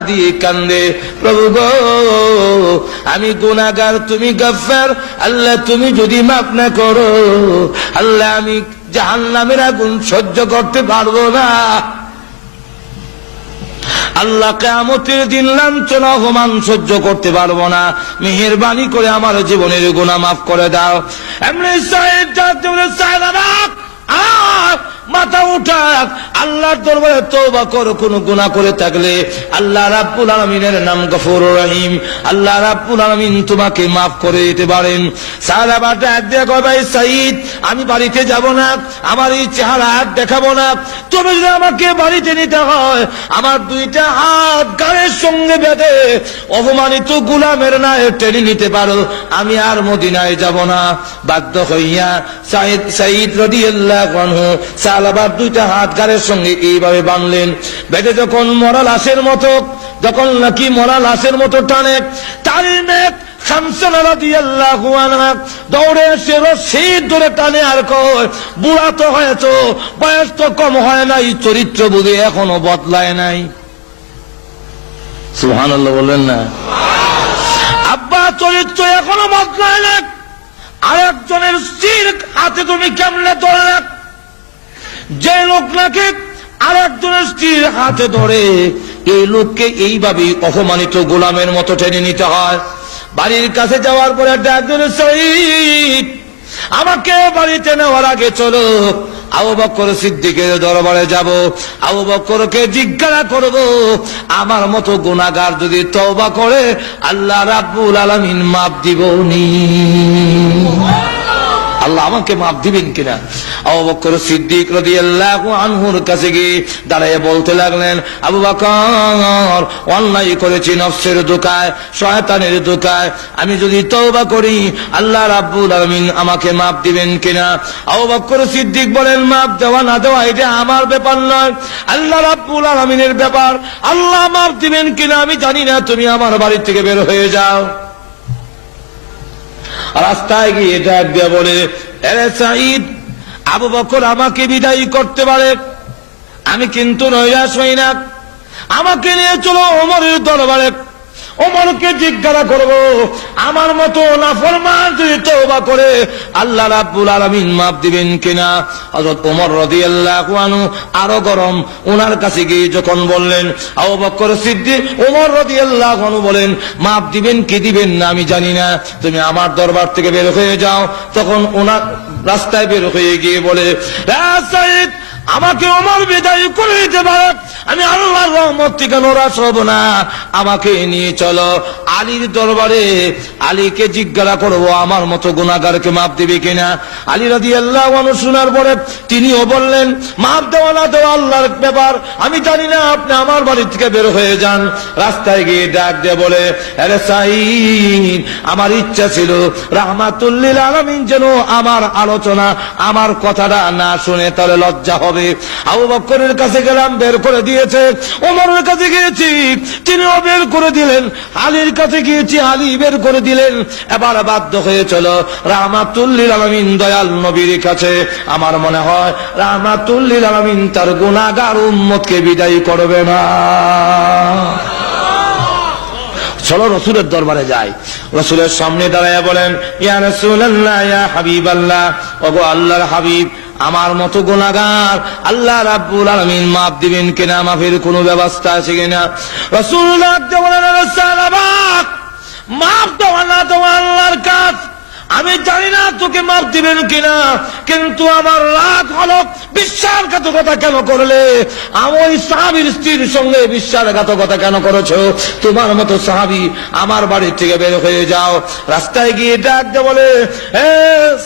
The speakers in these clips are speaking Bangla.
দিয়ে কান্দে, প্রভু গো আমি গুনাহগার, তুমি গফফার, আল্লাহ তুমি যদি মাফ না করো আল্লাহ আমি জাহান্নামের আগুন সহ্য করতে পারবো না। আল্লাহ কিয়ামতের দিন লাঞ্ছনা অপমান সহ্য করতে পারবো না, মেহেরবানি করে আমার জীবনের গুনাহ মাফ করে দাও। এমনি সাইদ মাথা উঠাক, আল্লাহর দরবারে তওবা কর। কোন গুনাহ করে থাকলে আল্লাহ রাব্বুল আলামিনের নাম গফুরুর রহিম, আল্লাহ রাব্বুল আলামিন তোমাকে মাফ করে দিতে পারেন। সাহাবা ডাক দিয়ে কয়, ভাই সাইদ আমি বাড়িতে যাব না, আমার এই চেহারা আর দেখাবো না, তুমি যদি আমাকে বাড়িতে নিতে হয় আমার দুইটা হাত গায়ের সঙ্গে বেঁধে অপমানিত গোলামের নায়ে টেনে নিতে পারো, আমি আর মদিনায় যাব না। বাধ্য হইয়া সাইদ রাদিয়াল্লাহু আনহু সাহাবার দুইটা হাত গায়ের সঙ্গে এইভাবে বাঁধলেন। বেঁধে যখন মরা লাশের মতো, যখন নাকি মরা লাশের মতো টানে, টানে খামসানা রাদিয়াল্লাহু আনহা দৌড়ে এসে রশি ধরে টানে আর কয়, বুড়া তো হয়েছো, বয়স তো কম হয় নাই, চরিত্র বুঝে এখনো বদলায় নাই। সুবহানাল্লাহ বললেন না? আব্বা চরিত্র এখনো বদলায় না, আরেকজনের স্ত্রীর হাতে তুমি কেমনে ধরলে? যে লোক নাকি আরেকজনের স্ত্রীর হাতে ধরে, এই লোককে এইভাবেই অপমানিত গোলামের মতো টেনে নিতে হয়। বাড়ির কাছে যাওয়ার পরে ডাক দিল, সাইদ আমাকে বাড়িতে নেওয়ার আগে চলো আবু বকর সিদ্দিকের দরবারে যাব, আবু বকরকে জিজ্ঞাসা করব আমার মতো গুনাহগার যদি তওবা করে আল্লাহ রাব্বুল আলামিন মাফ দিবনি, আল্লাহ আমাকে মাফ দিবেন কিনা। আবু বকর সিদ্দিক রাদিয়াল্লাহু আনহুর কাছে গিয়ে দাঁড়িয়ে বলতে লাগলেন, আবু বকর অন্যায় করেছি নফসের ধোঁকায়, শয়তানের ধোঁকায়, আমি যদি তওবা করি আল্লাহ রাব্বুল আলামিন আমাকে মাফ দিবেন কিনা। আবু বকর সিদ্দিক বলেন, মাফ দেওয়া না দেওয়া এটা আমার ব্যাপার নয়, আল্লাহ রাব্বুল আলামিনের ব্যাপার, আল্লাহ মাফ দিবেন কিনা আমি জানি না, তুমি আমার বাড়ি থেকে বের হয়ে যাও। রাস্তায় গিয়ে ডাক দিয়ে বলে, আরে সাইদ আবু বকর আমাকে বিদায় করতে পারে, আমি কিন্তু নৈরাশ হই না, আমাকে নিয়ে চলো ওমরের দরবারে, ওমরকে জিজ্ঞাসা করব আমার মতো নাফরমান যদি তওবা করে আল্লাহ রাব্বুল আলামিন মাফ দিবেন কিনা। হযরত ওমর রাদিয়াল্লাহু আনহু আরো গরম, ওনার কাছে গিয়ে যখন বললেন, আবু বকর সিদ্দিক ওমর রাদিয়াল্লাহু আনহু বলেন, মাফ দিবেন কি দিবেন না আমি জানি না, তুমি আমার দরবার থেকে বের হয়ে যাও। তখন ওনার রাস্তায় বের হয়ে গিয়ে বলে, সাইদ আমাকে ওমর বিদায় করে দিতে পারে, আমি আল্লাহর রহমত থেকে নরাশ হব না, আমাকে নিয়ে চলো আলীর দরবারে, আলীকে জিজ্ঞাসা করবো আমার মতো গুনাহগারকে মাফ দিবে কিনা। আলী রাদিয়াল্লাহু আনহু শোনার পরে তিনিও বললেন, মাফ দেওয়া না দেওয়া আল্লাহর ব্যাপার, আমি জানি না, আপনি আমার বাড়ি থেকে বের হয়ে যান। রাস্তায় গিয়ে ডাক দিয়ে বলে, আরে সাইদ আমার ইচ্ছা ছিল রাহমাতুল লিল আলামিন যেন আমার আলোচনা আমার কথাটা না শুনে, তাহলে লজ্জা হবে। আবু বকরের কাছে গেলাম, বের করে দিয়েছে। ওমরের কাছে গিয়েছি, তিনিও বের করে দিলেন। আলীর কাছে গিয়েছি, আলী বের করে দিলেন। এবার বাধ্য হয়ে চলো রাহমাতুল লিল আলামিন দয়াল নবীর কাছে। আমার মনে হয় রাহমাতুল লিল আলামিন তার গুনাহগার উম্মতকে বিদায় করবে না। চলো রসুলের দরবারে যাই। রসুলের সামনে দাঁড়ায় বলেন, ইয়া রাসূলুল্লাহ ইয়া হাবিবাল্লাহ, ওগো আল্লাহর হাবিব আমার মতো গুনাহগার আল্লাহ রাব্বুল আলামিন মাফ দিবেন কিনা, মাফের কোনো ব্যবস্থা আছে কিনা। রাসূলুল্লাহ বলেন, সাহাবা মাফ দেওয়া না দেওয়া আল্লাহর কাজ, আমি জানি না তোকে মাফ দিবেন কিনা, কিন্তু আমার রাগ হলো বিশ্বাসঘাতকতা কেন করলে, ওই সাহাবীর স্ত্রীর সঙ্গে বিশ্বাসঘাতকতা কেন করেছো, তোমার মতো সাহাবী আমার বাড়ি থেকে বের হয়ে যাও। রাস্তায় গিয়ে ডাক দিয়ে বলে, হে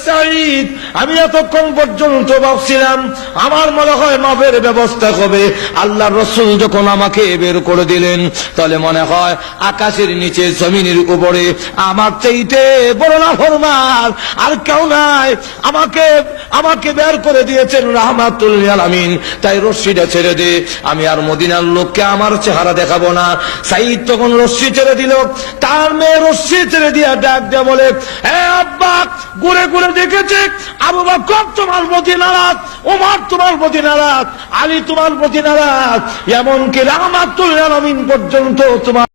সাইদ আমি এতক্ষণ পর্যন্ত ভাবছিলাম আমার মনে হয় মাফের ব্যবস্থা হবে, আল্লাহর রাসূল যখন আমাকে বের করে দিলেন তাহলে মনে হয় আকাশের নিচে জমিনের উপরে আমার চাইতে বড় নাফরমান আমার আর কেউ নাই, আমাকে বের করে দিয়েছেন রাহমাতুল লিল আলামিন, তাই রশ্মিটা ছেড়ে দে, আমি আর মদিনার লোককে আমার চেহারা দেখাবো না। সাইদ তখন রশ্মি ছেড়ে দিল, তার মেয়ে রশ্মি ছেড়ে দিয়া ডাক দিয়া বলে, হে আব্বা, ঘুরে ঘুরে দেখেছে আবু বকর তোমার প্রতি নারাজ, ওমর তোমার প্রতি নারাজ, আলী তোমার প্রতি নারাজ, এমনকি রাহমাতুল লিল আলামিন পর্যন্ত তোমার